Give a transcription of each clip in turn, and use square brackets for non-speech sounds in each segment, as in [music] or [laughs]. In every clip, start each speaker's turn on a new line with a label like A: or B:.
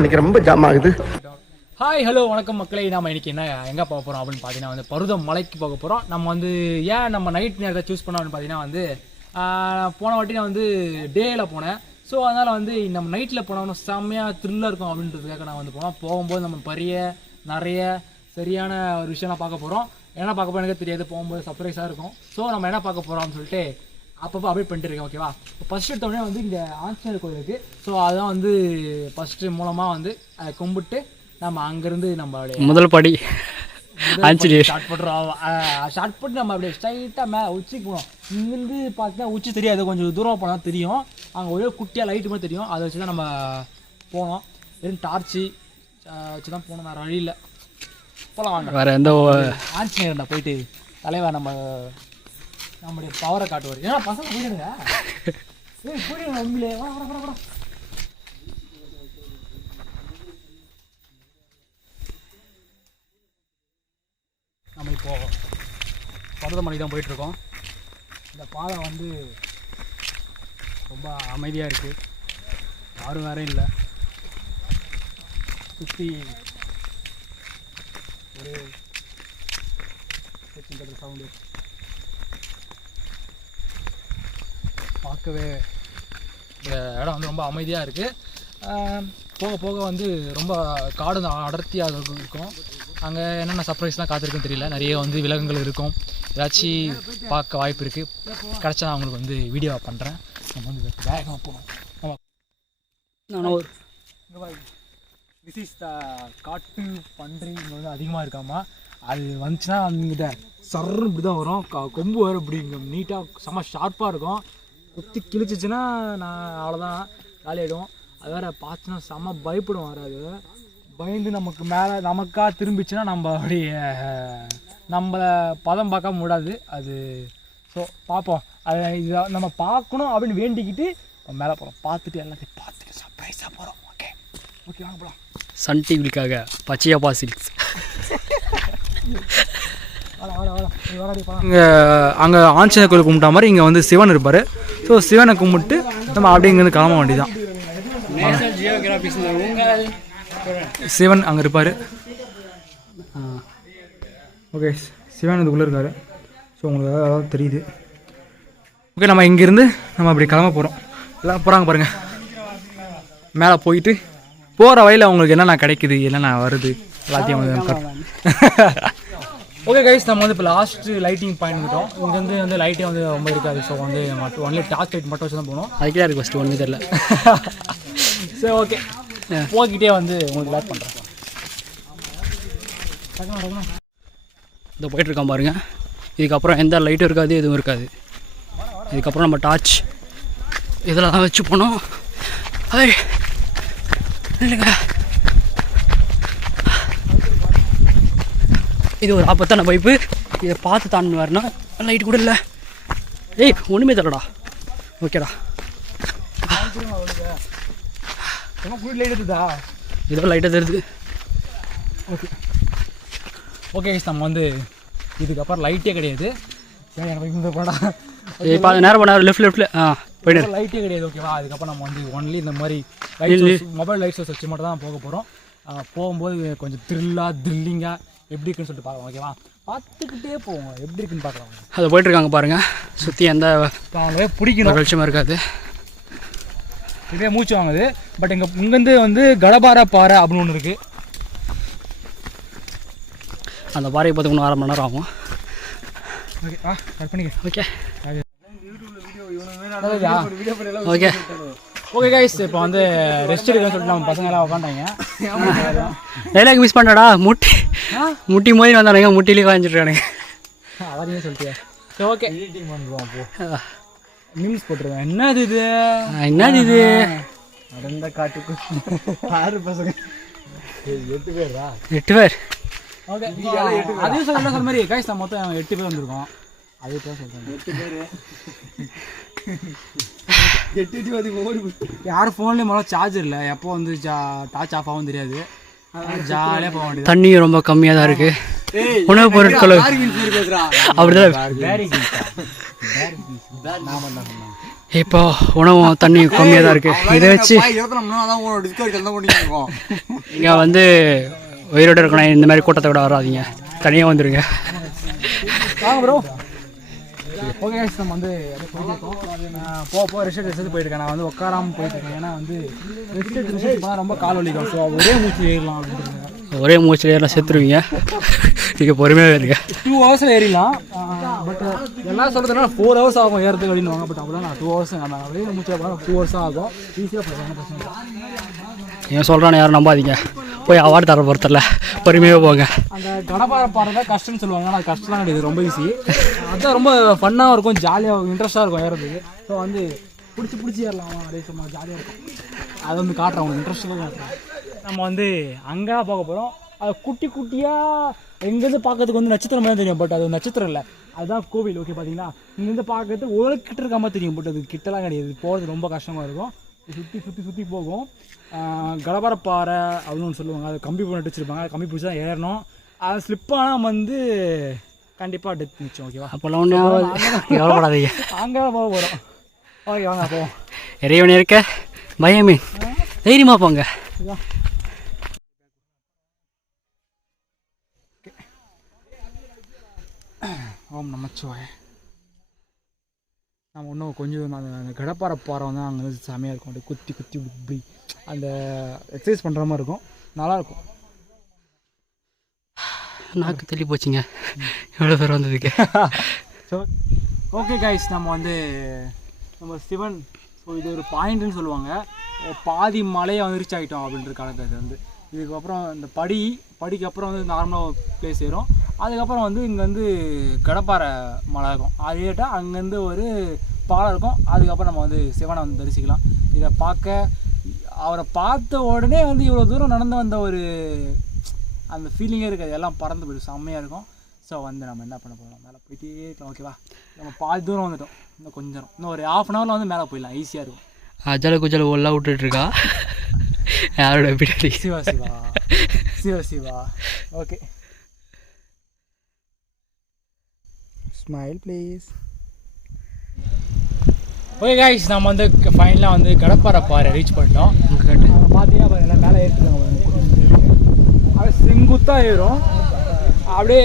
A: எனக்கு ரொம்ப ஜாம் ஆகுது.
B: ஹாய் ஹலோ வணக்கம் மக்களே. நாம் இன்றைக்கி என்ன எங்கே போக போகிறோம் அப்படின்னு பார்த்தீங்கன்னா வந்து பருதம் மலைக்கு போக போகிறோம் நம்ம வந்து ஏன் நம்ம நைட் நேரத்தை சூஸ் பண்ணோம் அப்படின்னு பார்த்தீங்கன்னா வந்து போன வாட்டி நான் வந்து டேயில் போனேன். ஸோ அதனால் வந்து நம்ம நைட்டில் போனோம்னா செம்மையாக த்ரில்லாக இருக்கும் அப்படின்றதுக்காக நான் வந்து போனோம். போகும்போது நம்ம பரிய நிறைய சரியான ஒரு விஷயம்லாம் பார்க்க போகிறோம் என்ன பார்க்க போகிறோம் எனக்கு தெரியாது. போகும்போது சர்ப்ரைஸாக இருக்கும். ஸோ நம்ம என்ன பார்க்க போகிறோம்னு சொல்லிட்டு அப்பப்போ அப்டேட் பண்ணிட்டு இருக்கேன் ஓகேவா ஃபர்ஸ்ட் எடுத்தோடனே வந்து இங்கே ஆஞ்சநேயர் கோயில் இருக்குது ஸோ அதான் வந்து ஃபஸ்ட்டு மூலமாக வந்து அதை கும்பிட்டு நம்ம அங்கேருந்து நம்ம அப்படியே
C: முதல் படி. ஆஞ்சநேயர்.
B: ஸ்டார்ட் பண்ணுறோம் ஸ்டார்ட் பண்ணி நம்ம அப்படியே ஸ்ட்ரைட்டாக மே உச்சிக்கு போகணும் இங்கேருந்து பார்த்தீங்கன்னா உச்சி தெரியாது கொஞ்சம் தூரம் போனால் தெரியும். அங்கே ஒரே குட்டியாக லைட்டு மட்டும் தெரியும். அதை வச்சு தான் நம்ம போனோம். வெறும் டார்ச்சு வச்சு தான் போனோம். வேறு வழி இல்லை. போகலாம் வாங்க.
C: வேற எந்த
B: ஆஞ்சநேயர்டா போயிட்டு தலைவா நம்ம நம்முடைய பவரை காட்டுவார். ஏன்னா பசங்க போயிடுங்க ஏய் போயிடுங்க உண்மையிலே. வா வர வர வர நம்ம இப்போ பருவமலை தான் போயிட்டுருக்கோம். இந்த பாதை வந்து ரொம்ப அமைதியாக இருக்குது யாரும் வேற இல்லை. சுற்றி ஒரு சவுண்டு பார்க்கவே இடம் வந்து ரொம்ப அமைதியாக இருக்குது போக போக வந்து ரொம்ப காடு அடர்த்தியாக இருக்கும். அங்கே என்னென்ன சர்ப்ரைஸ்லாம் காத்திருக்குன்னு தெரியல. நிறைய வந்து விலங்குகள் இருக்கும். ஏதாச்சும் பார்க்க வாய்ப்பு இருக்குது கிடச்சா நான் உங்களுக்கு வந்து வீடியோ பண்ணுறேன் நம்ம வந்து வேகமாக போகணும் ஆமாம்
C: ஒரு
B: திஸ் இஸ் த காட்டு பன்றி இங்கே வந்து அதிகமாக இருக்காமா. அது வந்துச்சுன்னா அங்கிட்ட சர்ன்னு இப்படி தான் வரும். க- கொம்பு வேறு இப்படி இங்கே நீட்டாக செம்ம ஷார்ப்பாக இருக்கும். குத்தி கிழிச்சிச்சுன்னா நான் அவ்வளோதான் காலியாயிடும் அது வேறு பார்த்துன்னா செம்ம பயப்படும் வராது பயந்து நமக்கு மேலே நமக்கா திரும்பிச்சுன்னா நம்ம அப்படியே நம்மளை பதம் பார்க்க முடியாது அது ஸோ பார்ப்போம். அது இதை நம்ம பார்க்கணும் அப்படின்னு வேண்டிக்கிட்டு மேலே போகிறோம் பார்த்துட்டு எல்லாத்தையும் பார்த்துட்டு சர்ப்ரைஸாக போகிறோம் ஓகே ஓகே வாங்க போகலாம்
C: சன் டிவிக்காக பச்சையப்பா சில்க்ஸ்
B: இங்கே அங்கே ஆஞ்சநேயர் கோயில் கும்பிட்டா மாதிரி இங்கே வந்து சிவன் இருப்பார். ஸோ சிவனை கும்பிட்டு நம்ம அப்படியே இங்கேருந்து கிளம்ப வேண்டியதான் சிவன் அங்கே இருப்பார். ஓகே சிவன் இதுக்குள்ளே இருக்கார். ஸோ உங்களுக்கு அதாவது தெரியுது. ஓகே நம்ம இங்கேருந்து நம்ம அப்படி கிளம்ப போகிறோம் எல்லாம் போகிறாங்க பாருங்கள் மேலே போயிட்டு போகிற வழியில் அவங்களுக்கு என்னென்ன கிடைக்குது என்னென்ன வருது எல்லாத்தையும் ஓகே கைஸ் நம்ம வந்து இப்போ லாஸ்ட் லைட்டிங் பாயிண்ட் வந்துட்டோம் இங்கே வந்து வந்து லைட்டே வந்து ரொம்ப இருக்காது. ஸோ வந்து மட்டும் ஒன்லி டார்ச் லைட் மட்டும் வச்சு தான் போகணும்.
C: அதுக்கே இருக்கு ஃபஸ்ட்டு ஒன்றும் தெரில
B: சரி [laughs] ஓகே போய்கிட்டே வந்து உங்களுக்கு லேட் பண்ணுறேன்
C: இந்த போயிட்டுருக்கான் பாருங்க. இதுக்கப்புறம் எந்த லைட்டும் இருக்காது எதுவும் இருக்காது. இதுக்கப்புறம் நம்ம டார்ச் இதெல்லாம் தான் வச்சு போனோம் ஐய் இல்லைங்க இது ஒரு ஆபத்தான பைப்பு இதை பார்த்து தான் வரணும் லைட் கூட இல்லை. ஏய் ஒன்றுமே தரடா ஓகேடா. இதோ லைட்டாக தெரியுது
B: ஓகே. ஓகே நம்ம வந்து இதுக்கப்புறம் லைட்டே கிடையாது. இந்த போடா
C: இப்போ நேரம் பண்ண லெஃப்ட் லெஃப்ட்டில் ஆ போயிடு.
B: லைட்டே கிடையாது ஓகேவா அதுக்கப்புறம் நம்ம வந்து ஒன்லி இந்த மாதிரி லைட் மொபைல் லைட் சோர்ஸ் வச்சு மட்டும் தான் போக போகிறோம் போகும்போது கொஞ்சம் த்ரில்லாக த்ரில்லிங்காக எப்படி இருக்குன்னு சொல்லிட்டு பார்க்கலாம் ஓகேவா பார்த்துக்கிட்டே போவோம் எப்படி இருக்குன்னு பார்க்கலாம்
C: அது போயிட்டுருக்காங்க பாருங்கள் சுற்றி எந்த
B: அவங்களே பிடிக்கணும்.
C: நிகழ்ச்சியுமே இருக்காது.
B: இதே மூச்சு வாங்குது. பட் இங்கே இங்கேருந்து வந்து கடபார பாறை அப்படின்னு ஒன்று இருக்குது
C: அந்த பாறையை பார்த்து இன்னும் அரை மணி நேரம் ஆகும்.
B: ஓகே ஆ. கட் பண்ணிக்க
C: ஓகே? ஓகே
B: ஓகே கைஸ் இப்போ வந்து ரெஸ்ட் எடுக்கணும்னு சொல்லிட்டு நம்ம பசங்க எல்லாம் உட்காந்தாங்க
C: டைலாக் மிஸ் பண்ணடா முட்டி முட்டி மோதி வந்தானுங்க. முட்டிலே காய்ஞ்சிட்ருக்கானுங்க
B: அதையும் சொல்லிட்டியா? சரி ஓகே எடிட்டிங் பண்ணுறோம் அப்போ. நியூஸ் போட்டுருவேன் என்னது இது?
C: என்னது இது?
B: நடந்த காட்டுக்கு ஆறு பசங்க. எட்டு பேரா.
C: எட்டு பேர்?
B: ஓகே அதையும் சொல்ல சொன்ன மாதிரி கைஸ் நம்ம மொத்தம் எட்டு பேர் வந்திருக்கோம். அது தான் சொல்கிறேன் எட்டு பேர். யார் ஃபோன்லேயும் முதல்ல சார்ஜர் இல்லை. எப்போ வந்து ஜா டார்ச் ஆஃப் ஆகும் தெரியாது ஜாலியாக போக வேண்டியது
C: தண்ணியும் ரொம்ப கம்மியாக தான் இருக்குது உணவுப் பொருட்கள் அப்படிதான் இப்போ உணவும் தண்ணி கம்மியாக தான் இருக்குது இதை வச்சு இங்கே வந்து உயிரோடு இருக்கணும். இந்த மாதிரி கூட்டத்தை விட வராதீங்க. தனியாக வந்துடுங்க
B: ஓகே guys, நம்ம வந்து அப்படியே போயிட்டு இருக்கோம் நான் போக போக ரெஸ்ட் எடுத்து போயிட்டு இருக்கேன் நான் வந்து உட்காராம போயிட்டு இருக்கேன் ஏன்னா வந்து ரெஸ்ட் எடுத்து ரொம்ப கால் வலிக்கும் ஸோ ஒரே மூச்சு ஏறலாம் அப்படின்றது.
C: ஒரே மூச்சில் ஏறலாம் செத்துருவீங்க. நீங்கள் பொறுமையாக இருங்க.
B: டூ ஹவர்ஸில் ஏறிடலாம். பட் எல்லாம் சொல்கிறதுனா ஃபோர் ஹவர்ஸ் ஆகும் ஏறதுக்கு அப்படின்னு பட் அப்படிலாம் நான் டூ ஹவர்ஸ் நம்ம அப்படியே மூச்சு போனால் டூ ஹவர்ஸ் ஆகும். ஈஸியாக பிரச்சனை இல்லை.
C: ஏன் சொல்கிறானே யாரும் நம்பாதீங்க. போய் அவார்டு தர பொறுத்தல பொறுமையாக போங்க.
B: அந்த கடப்பாறை பாறை கஷ்டம்னு சொல்லுவாங்க. ஆனால் கஷ்டம் கஷ்டம்லாம் கிடையாது. ரொம்ப ஈஸி அதுதான் ரொம்ப ஃபன்னாக இருக்கும் ஜாலியாக இன்ட்ரெஸ்ட்டாக இருக்கும் ஏறதுக்கு. ஸோ வந்து பிடிச்சி பிடிச்சி ஏறலாம்? அப்படியே சும்மா ஜாலியாக இருக்கும். அதை வந்து காட்டுறோம் உங்களுக்கு இன்ட்ரெஸ்ட்டாக காட்டுறேன். நம்ம வந்து அங்கே பார்க்க போகிறோம் அது குட்டி குட்டியாக எங்கேருந்து பார்க்கறதுக்கு வந்து நட்சத்திரம் மாதிரி தெரியும் பட் அது நட்சத்திரம் இல்லை. அதுதான் கோவில் ஓகே பார்த்தீங்கன்னா இங்கேருந்து பார்க்கறது ஒரு கிட்ட இருக்க மாதிரி தெரியும் பட் அது கிட்டலாம் கிடையாது. போகிறது ரொம்ப கஷ்டமாக இருக்கும். சுற்றி சுற்றி சுற்றி போகும். கடப்பாறை அப்படின்னு ஒன்று சொல்லுவாங்க. அது கம்பி போட்டு வச்சுருப்பாங்க கம்பி பிடிச்சி தான் ஏறணும். அது ஸ்லிப் ஆனால் வந்து கண்டிப்பாக டெத் மிச்சம் ஓகேவா
C: அப்போல்லாம் ஒன்றும் எவ்வளோப்படாதீங்க
B: அங்கே போக போகிறோம் ஓகே வாங்க போவோம்
C: இறைவன் இருக்க. பயமே தைரியமாக போங்க.
B: ஓம் நமச்சிவாய. நம்ம இன்னும் கொஞ்சம் அந்த கடப்பாறை பாறை வந்து அங்கே வந்து செமையாக இருக்கும். அப்படியே குத்தி குத்தி இப்படி அந்த எக்ஸசைஸ் பண்ணுற மாதிரி இருக்கும். நல்லாயிருக்கும்
C: நாக்கு தள்ளி போச்சுங்க. எவ்வளோ பேர் வந்ததுக்கு?
B: ஸோ ஓகே கைஸ் நம்ம வந்து நம்ம சிவன் ஸோ இது ஒரு பாயிண்ட்னு சொல்லுவாங்க. பாதி மலையை வந்து ரீச் ஆகிட்டோம் அப்படின்ற காலத்து அது வந்து இதுக்கப்புறம் இந்த படி படிக்கு அப்புறம் வந்து நார்மலாக பிளேஸ் ஏறும். அதுக்கப்புறம் வந்து இங்கே வந்து கடப்பாறை மலை இருக்கும். அது ஏட்டா அங்கேருந்து ஒரு பாலம் இருக்கும். அதுக்கப்புறம் நம்ம வந்து சிவனை வந்து தரிசிக்கலாம். இதை பார்க்க அவரை பார்த்த உடனே வந்து இவ்வளோ தூரம் நடந்து வந்த ஒரு அந்த ஃபீலிங்கே இருக்காது. எல்லாம் பறந்து போயிடும். செம்மையாக இருக்கும். ஸோ வந்து நம்ம என்ன பண்ண போகிறோம் மேலே போயிட்டே இருக்கலாம் ஓகேவா நம்ம பாதி தூரம் வந்துட்டோம். இன்னும் கொஞ்சம். இன்னும் ஒரு ஹாஃப் அன் ஹவரில் வந்து மேலே போயிடலாம். ஈஸியாக இருக்கும்.
C: அஜல குஜல ஒல்லா விட்டுட்ருக்கா [laughs] யாரோட பின்னாடி?
B: Shiva Shiva. Shiva Shiva. Okay smile please okay guys நம்ம வந்து ஃபைனலாக வந்து கடப்பாறை பாறை ரீச் பண்ணிட்டோம். பார்த்தீங்கன்னா பாருங்க, எல்லாம் மேலே ஏறிட்டுருக்காங்க அப்படியே செங்குத்தாக ஏறும். அப்படியே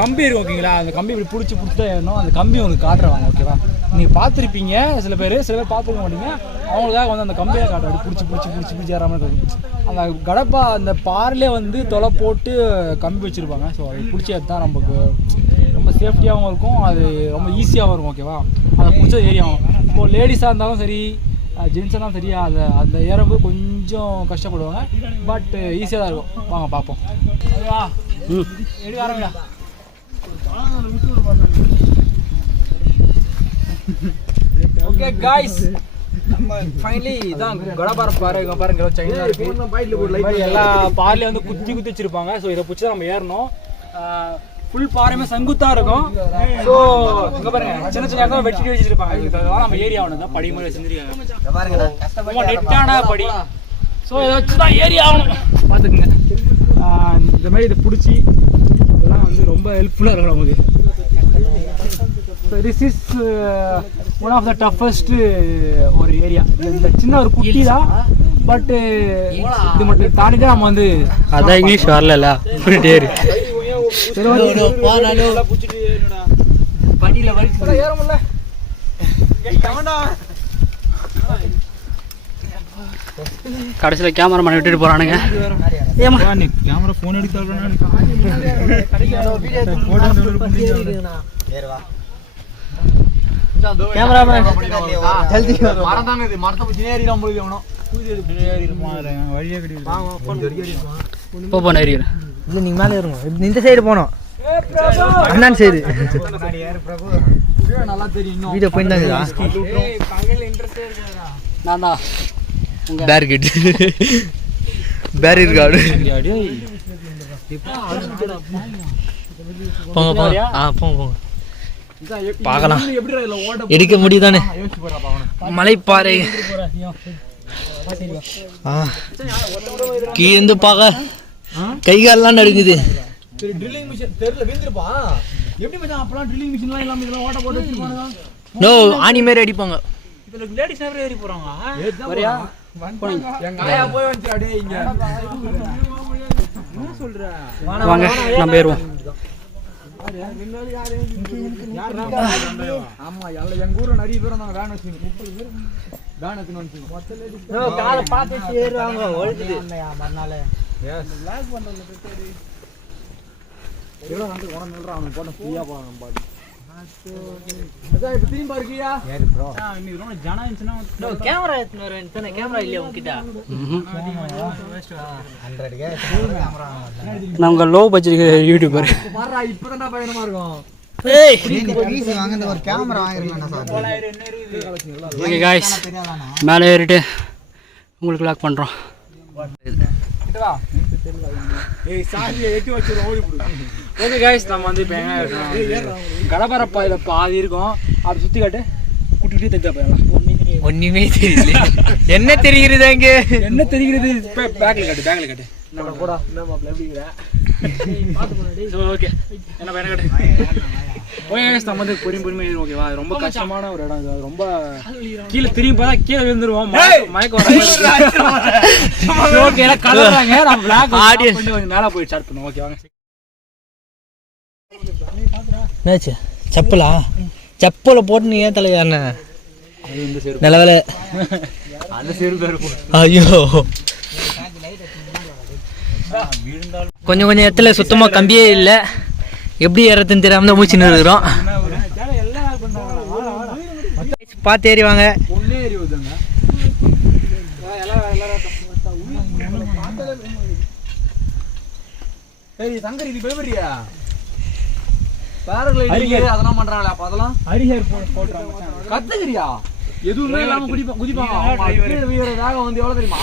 B: கம்பி இருக்கும் ஓகேங்களா? அந்த கம்பி இப்படி பிடிச்சி பிடிச்சி தான் ஏறணும். அந்த கம்பி உங்களுக்கு காட்டுறாங்க ஓகேவா? நீங்கள் பார்த்துருப்பீங்க. சில பேர் சில பேர் பார்த்துருக்க மாட்டீங்க. அவங்களுக்காக வந்து அந்த கம்பியை அப்படி பிடிச்சி பிடிச்சி பிடிச்சி பிடிச்சி ஏறாம இருக்கும் அந்த கடப்பா அந்த பாறையிலே வந்து தொலை போட்டு கம்பி வச்சுருப்பாங்க. ஸோ அது பிடிச்சி தான் நமக்கு. ரொம்ப சேஃப்டியாகவும் இருக்கும். அது ரொம்ப ஈஸியாகவும் இருக்கும் ஓகேவா அதை பிடிச்ச ஏரியாவும் இப்போ லேடிஸாக இருந்தாலும் சரி ஜென்ஸாக இருந்தாலும் சரி அதை அந்த ஏறும்போது கொஞ்சம் கஷ்டப்படுவாங்க. பட் ஈஸியாக தான் இருக்கும். வாங்க பார்ப்போம்.
C: ம்.
B: எடுக்க ஆரம்பிடா ஓகே காய்ஸ் ஃபைனலி இதான் கடப்பாறை பாறை இங்க பாருங்க சைனா இருக்கு. எல்லா பாறையில வந்து குத்தி குத்தி வச்சிருப்பாங்க. ஸோ இதை பிடிச்சி நம்ம ஏறணும். ஃபுல் பாறையுமே செங்குத்தா இருக்கும். ஸோ இங்க பாருங்க சின்ன சின்ன இடத்துல வெட்டி வச்சிருப்பாங்க. இதுக்காக நம்ம ஏரியா ஆகணும். தான் படி மாதிரி செஞ்சிருக்காங்க ரொம்ப நெட்டான படி. ஸோ இதை வச்சு தான் ஏறி ஆகணும். பார்த்துக்குங்க. இந்த மாதிரி இதை பிடிச்சி இதெல்லாம் வந்து ரொம்ப ஹெல்ப்ஃபுல்லாக இருக்கும் நமக்கு. So this is one of the toughest ஒரு ஏரியா இந்த சின்ன ஒரு குட்டி தான் பட்டு இது மட்டும் தாண்டி தான் நம்ம வந்து
C: அதான் இங்கிலீஷ் வரல இரு
B: படியில் வலிச்சு ஏற முடியல
C: கடைசியில் கேமராமேன் விட்டுட்டு போகிறானுங்க ஏமா
B: கேமரா ஃபோன்
D: மேலே இருங்க இந்த சைடு போனோம். அண்ணான் சைடு
B: நல்லா தெரியும்
D: வீடியோ தான்
C: நான் தான்.
D: பேரிகேட் பேரியர் கார்டு போங்க போங்க ஆ போங்க போங்க பார்க்கலாம் எடுக்க முடியுதானே மலைப்பாறை ஆ கீழேந்து பார்க்க கை கால்லாம் நடுங்குது
B: சரி ட்ரில்லிங் மிஷின் தெரியல விழுந்துருப்பா எப்படி மச்சான் அப்பலாம் ட்ரில்லிங் மிஷின்லாம் இல்லாம இதெல்லாம் ஓட்ட போட்டு வச்சிருப்பானுங்க
D: நோ ஆணி மாரி அடிப்பாங்க
C: வாங்க நம்ம ஏறுவோம்.
B: ஆமா எங்க ஊர்ல நிறைய பேர் வந்தாங்க. வேன் வச்சு முப்பது பேர் வச்சுன்னு வந்து
D: காலை பார்த்து ஏறுவாங்க ஒழுகுது.
B: எவ்வளோ வந்து உடனே நில்றான் அவன் போட்ட ஃப்ரீயா போறான் பாடி
D: கேமரா எடுத்துன்னு வரேன் தானே கேமரா இல்லையா உங்ககிட்ட
C: நான் உங்கள் லோ பட்ஜெட் யூடியூபர்
B: பாரு இப்பதான் பயணமா இருக்கும்
C: மேலே ஏறிட்டு உங்களுக்கு லாக் பண்ணுறோம்
B: ஓகே கைஸ் நம்ம வந்து இப்போ எங்க கடப்பரப்பா பாதி இருக்கும். அப்படி சுற்றி காட்டு. குட்டிக்கிட்டே தைத்தா போயிடலாம்.
D: ஒன்றுமே தெரியல. [laughs] என்ன தெரிகிறது அங்கே?
B: என்ன தெரிகிறது பேக்கில் காட்டு பேக்கில் காட்டு. நம்ம கூட என்ன மாப்ள எப்படி இருக்கிற ஓகே என்ன பையன காட்டு? ஓகே guys நம்ம வந்து பொறுமை பொறுமை ஏறும் ஓகேவா ரொம்ப கஷ்டமான ஒரு இடம் இது. ரொம்ப கீழே திரும்பி பார்த்தா கீழே விழுந்துருவோம். மயக்க- மயக்கம் வர ஓகே கலறாங்க நம்ம பிளாக். பண்ணி கொஞ்சம் மேல போய் ஸ்டார்ட் பண்ணுவோம். ஓகே வாங்க.
D: என்னாச்சு? செப்பலா? செப்பலை போட்டு நீ ஏன் தலையாண்ண நல்ல வேலை. [laughs]
B: அந்த சைடு
D: ஐயோ. கொஞ்சம் கொஞ்சம் இடத்துல சுத்தமா கம்பியே இல்லை. எப்படி ஏறதுன்னு தெரியாம தான் மூச்சு இருக்கிறோம் பார்த்து ஏறி வாங்க.
B: கத்துக்கிறியா? எதுவுமே இல்லாம குதிப்பாங்க வந்து எவ்வளவு தெரியுமா?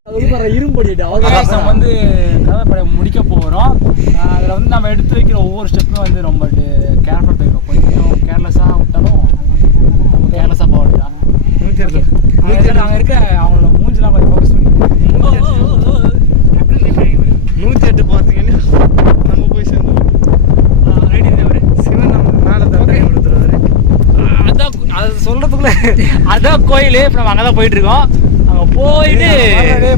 B: நம்ம வந்து கதப்படை முடிக்க போகிறோம் அதில் வந்து நம்ம எடுத்து வைக்கிற ஒவ்வொரு ஸ்டெப்புமே வந்து ரொம்ப கேர்ஃபுல் வைக்கணும் கொஞ்சம் கேர்லெஸ்ஸாக விட்டாலும் கேர்லெஸ்ஸாக போக வேண்டியதான் அங்கே இருக்க அங்கே இருக்க அவங்களோட மூஞ்செலாம் கொஞ்சம் ஃபோக்கஸ் பண்ணி.
E: நூத்தி எட்டு பார்த்தீங்கன்னா நம்ம போய் சேர்ந்து சிவன் நம்ம மேலே தண்டனை கொடுத்துருவாரு.
B: அதான் அது சொல்கிறதுக்குள்ள அதான் கோயில். இப்போ நம்ம அங்கே தான் போயிட்டு இருக்கோம். அங்கே போயிட்டு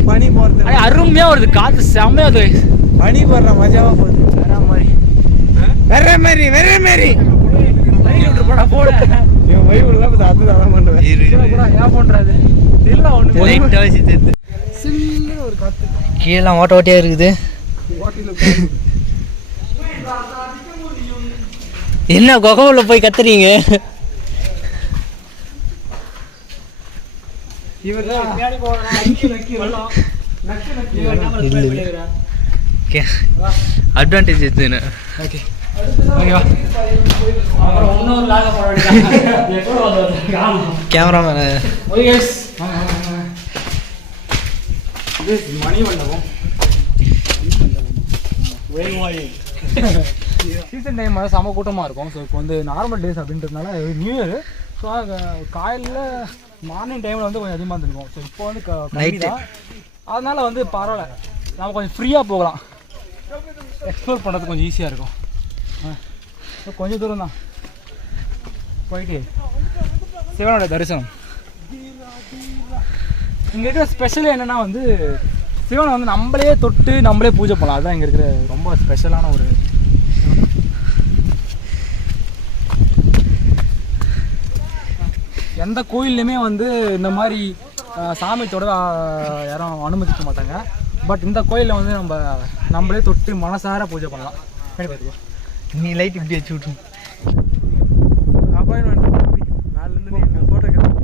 E: பனி போறது
B: அருமையாக வருது. காற்று செம்மையாக வருது.
E: பனி போடுற மஜாவா போகுது.
B: வேற மாதிரி.
E: வேற மாதிரி வேற மாதிரி.
B: போட போட.
E: என் வைஃபுலாம் பார்த்து அதுதான் அதான் பண்ணுவேன்.
B: ஏன் பண்ணுறது இல்லை ஒன்று
D: தெரியுது கீழே ஓட்ட ஓட்டையாக இருக்குது? என்ன குகவுல போய் கத்துறீங்க? அட்வான்டேஜ் எதுன்னு?
B: ஓகே.
D: கேமராமேன்
B: மணி மண்டபம். சீசன் டைம் வந்து செம கூட்டமாக இருக்கும். ஸோ இப்போ வந்து நார்மல் டேஸ் அப்படின்றதுனால நியூ இயர் ஸோ காலையில் மார்னிங் டைமில் வந்து கொஞ்சம் அதிகமாக இருந்திருக்கும். ஸோ இப்போ வந்து கம்மி. தான். அதனால வந்து பரவாயில்ல. நம்ம கொஞ்சம் ஃப்ரீயாக போகலாம். எக்ஸ்ப்ளோர் பண்ணுறது கொஞ்சம் ஈஸியாக இருக்கும். கொஞ்சம் தூரம் தான். போயிட்டு சிவனோட தரிசனம். இங்கே இருக்கிற ஸ்பெஷல் என்னன்னா வந்து சிவனை வந்து நம்மளே தொட்டு நம்மளே பூஜை பண்ணலாம். அதுதான் இங்கே இருக்கிற ரொம்ப ஸ்பெஷலான ஒரு எந்த கோயில்லையுமே வந்து இந்த மாதிரி சாமி தொட யாரும் அனுமதிக்க மாட்டாங்க. பட் இந்த கோயிலில் வந்து நம்ம நம்மளே தொட்டு மனசார பூஜை பண்ணலாம். பண்ணி பார்த்துக்கோ.
E: நீ லைட் இப்படி வச்சு விட்ரு அப்பாயின்மெண்ட் நாலுலேருந்து நீ ஃபோட்டோகிராஃப்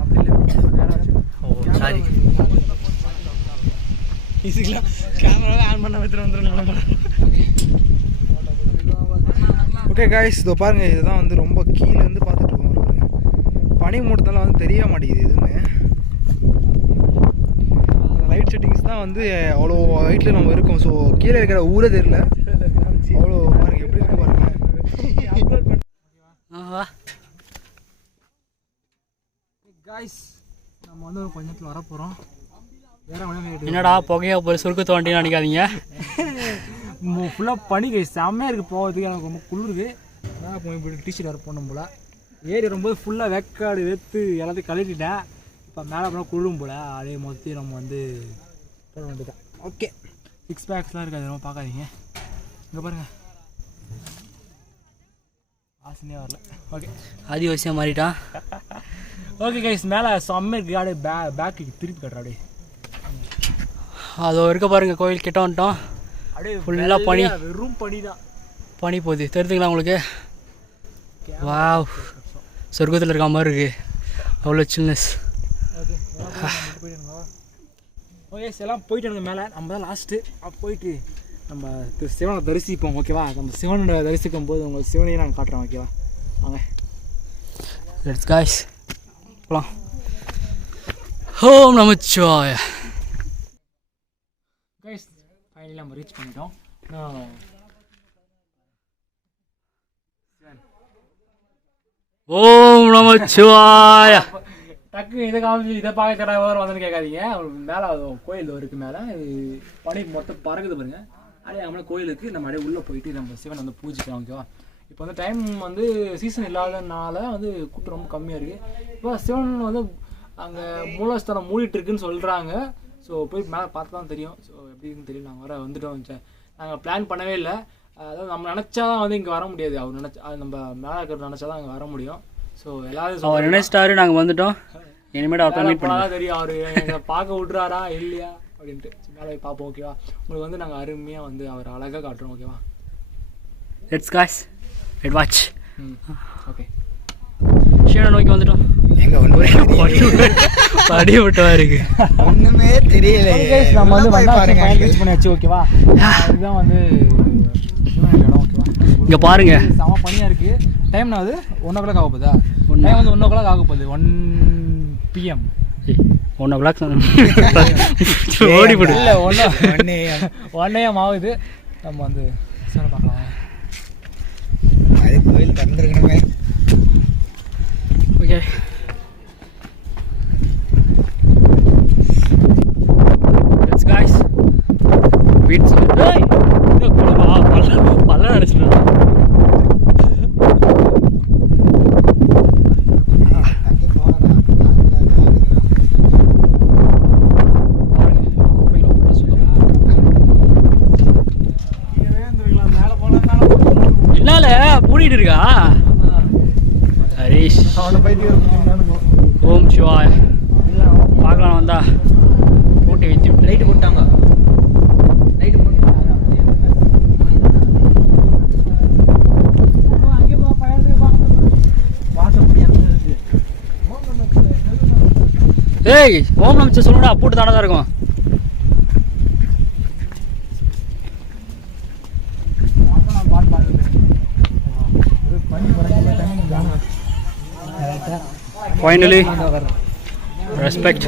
B: அப்படி இல்லை.
D: ஓ சாரி
E: ஈஸிக்கலாம் கேமராவே ஆன் பண்ண வச்சுட்டு வந்துடும் ஓகே காய்ஸ் இதோ பாருங்க இதுதான் வந்து ரொம்ப கீழே இருந்து பார்த்துட்டு இருக்கோம் ஒரு பாருங்க. பனி மூட்டத்தெல்லாம் வந்து தெரிய மாட்டேங்குது எதுவுமே. லைட் செட்டிங்ஸ் தான் வந்து அவ்வளோ ஹைட்டில் நம்ம இருக்கோம். ஸோ கீழே இருக்கிற ஊரே தெரியல. அவ்வளோ பாருங்க எப்படி இருக்கு பாருங்க.
C: ஆஹா.
B: காய்ஸ் நம்ம வந்து கொஞ்ச நேரத்தில் வர போகிறோம் வேற ஒன்றும்
C: என்னடா புகையா போய் சுருக்கு தோண்டி நினைக்காதீங்க. [laughs]
B: ஃபுல்லாக பனி கை செம்மையாக இருக்குது போகிறதுக்கு எனக்கு ரொம்ப குளிருது. அதான் இப்போ இப்படி டிஷர்ட் வேறு போடணும் போல். ஏறி வரும்போது ஃபுல்லாக வெக்காடு வெத்து எல்லாத்தையும் கழட்டிட்டேன். இப்போ மேலே போனால் குளிரும் போல். அதே மொத்தம் நம்ம வந்து போட வேண்டியதான் ஓகே சிக்ஸ் பேக்ஸ்லாம் இருக்காது ரொம்ப பார்க்காதீங்க. இங்கே பாருங்கள் ஆசையே வரல. ஓகே
C: ஆதிவாசியாக மாறிட்டான்
B: ஓகே கைஸ் மேலே செம்ம இருக்கு. அப்படியே பே பேக்கு திருப்பி கட்டுற அப்படியே.
C: அதோ இருக்க பாருங்க. கோயில் கிட்ட வந்துட்டோம்.
B: அப்படியே
C: ஃபுல்லாக பனி.
B: வெறும் பனி தான்
C: பனி போகுது. தெரிஞ்சுங்களா உங்களுக்கு? வாவ் சொர்க்கத்தில் இருக்க மாதிரி இருக்கு. அவ்வளோ சில்னஸ்
B: ஓகே எல்லாம் போயிட்டு எனக்கு மேலே. நம்ம தான் லாஸ்ட்டு போயிட்டு நம்ம திரு சிவனை தரிசிப்போம் ஓகேவா நம்ம சிவனோட தரிசிக்கும் போது உங்கள் சிவனையும் நாங்கள் காட்டுறோம் ஓகேவா வாங்க.
C: லெட்ஸ் காய்ஸ் போலாம். ஹோம் நமச்சிவாய.
B: கைஸ் ஃபைனலி நம்ம ரீச் பண்ணிட்டோம் நான்
C: ஓம் நமச்சிவாய
B: டக்கு இதை காமிச்சு இதை பார்க்க கடை வரும் வந்து கேட்காதீங்க. மேலே கோயில் இருக்கு மேலே. பனி மொத்தம் பறக்குது பாருங்க. அப்படியே நம்மளே கோயிலுக்கு நம்ம அப்படியே உள்ளே போயிட்டு நம்ம சிவன் வந்து பூஜிக்கலாம் ஓகேவா இப்போ வந்து டைம் வந்து சீசன் இல்லாதனால வந்து கூட்டம் ரொம்ப கம்மியாக இருக்குது இப்போ சிவன் வந்து அங்கே மூலஸ்தானம் மூடிட்டு இருக்குன்னு சொல்கிறாங்க ஸோ போய் மேலே பார்த்து தான் தெரியும். ஸோ எப்படின்னு தெரியும் நாங்கள் வர வந்துட்டோம் நாங்கள் பிளான் பண்ணவே இல்லை. அதாவது நம்ம நினச்சா தான் வந்து இங்கே வர முடியாது. அவர் நினச்சா நம்ம மேலே இருக்கிற நினச்சா தான் அங்கே வர முடியும். ஸோ எல்லாரும்
C: அவர் நினைச்சிட்டாரு நாங்கள் வந்துட்டோம். [laughs] இனிமேட்டு அவர்கிட்ட மீட் பண்ணுவோம்
B: தான் தெரியும் அவரு எங்களை [laughs] பார்க்க விட்றாரா இல்லையா அப்படின்ட்டு. மேலே போய் பார்ப்போம் ஓகேவா உங்களுக்கு வந்து நாங்கள் அருமையாக வந்து அவர் அழகாக காட்டுறோம் ஓகேவா
C: லெட்ஸ் காய்ஸ் ஹெட் வாட்ச்
B: ம் ஓகே
C: ஷீனை நோக்கி வந்துட்டோம்.
E: எங்க ஒன்று [laughs]
C: படி விட்டவா இருக்கு.
E: ஒன்றுமே தெரியல
B: நம்ம வந்து ஓகேவா இதுதான் வந்து இடம் ஓகேவா?
C: இங்க பாருங்க
B: செம பனியாக இருக்குது டைம் அது? ஒன் ஓ கிளாக் ஆக போகுதா டைம் வந்து ஒன் ஓ கிளாக் ஆக போகுது one PM
C: one o'clock ஓடி போடு.
B: இல்லை ஒன்று ஒன் ஏஎம் ஆகுது. நம்ம வந்து சிவனை பார்க்கலாம்.
E: அது கோயில் திறந்துருக்கணுமே.
C: ஓகே வீட்ஸ் ஏய் இன்னும் குளமா பல்ல பல்ல நினச்சிட்டு என்னால பூடிட்டு இருக்கா ஹரீஷ் ஓம் சிவாய பார்க்கலாம் வந்தா பூட்டி வைத்து லைட்டு போட்டாங்க லைட்டு ஏய் ஓம் நமச்சு சொல்லுடா பூட்டு தானே தான் இருக்கும். ஃபைனலி ரெஸ்பெக்ட்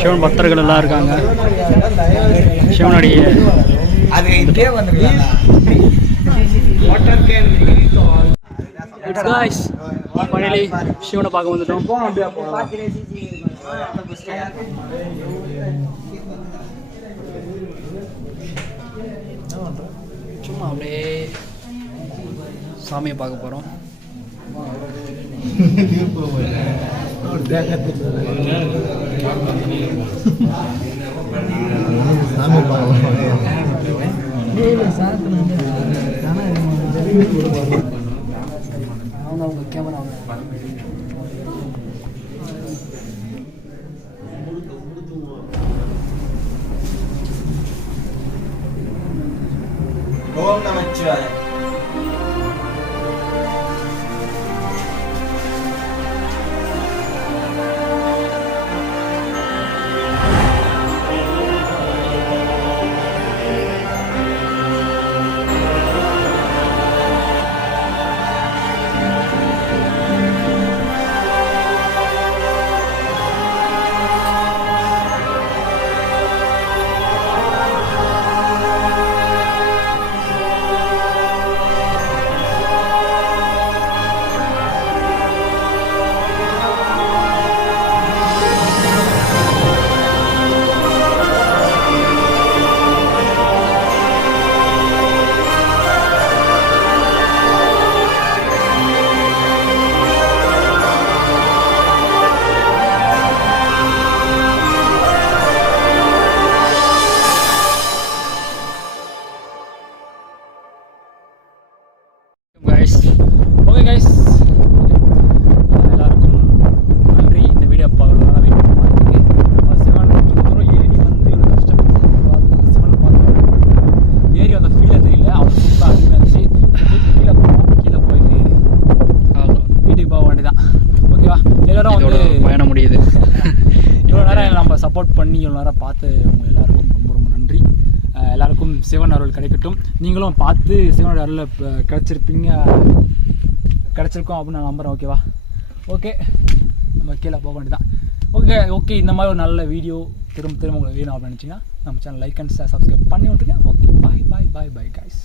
C: சிவன் பக்தர்கள் எல்லாம் இருக்காங்க. சிவனுடைய ஃபைனலி சிவனை பார்க்க வந்துட்டோம். சும்மா அப்படியே சாமியை பார்க்க போகிறோம் [laughs] கைஸ்
B: நீங்கள் இவ்வளோ நேரம் பார்த்து உங்கள் எல்லாருக்கும் ரொம்ப ரொம்ப நன்றி. எல்லாருக்கும் சிவன் அருள் கிடைக்கட்டும். நீங்களும் பார்த்து சிவனோட அருளில் கிடச்சிருப்பீங்க. கிடைச்சிருப்பீங்க அப்படின்னு நான் நம்புகிறேன் ஓகேவா ஓகே நம்ம கீழே போக வேண்டியதான் ஓகே ஓகே இந்த மாதிரி ஒரு நல்ல வீடியோ திரும்ப திரும்ப உங்களுக்கு வேணும் அப்படின்னு நினச்சிங்கன்னா நம்ம சேனல் லைக் அண்ட் சப்ஸ்கிரைப் பண்ணி விட்டுருக்கேன் ஓகே பாய் பாய் பாய் பாய் கைஸ்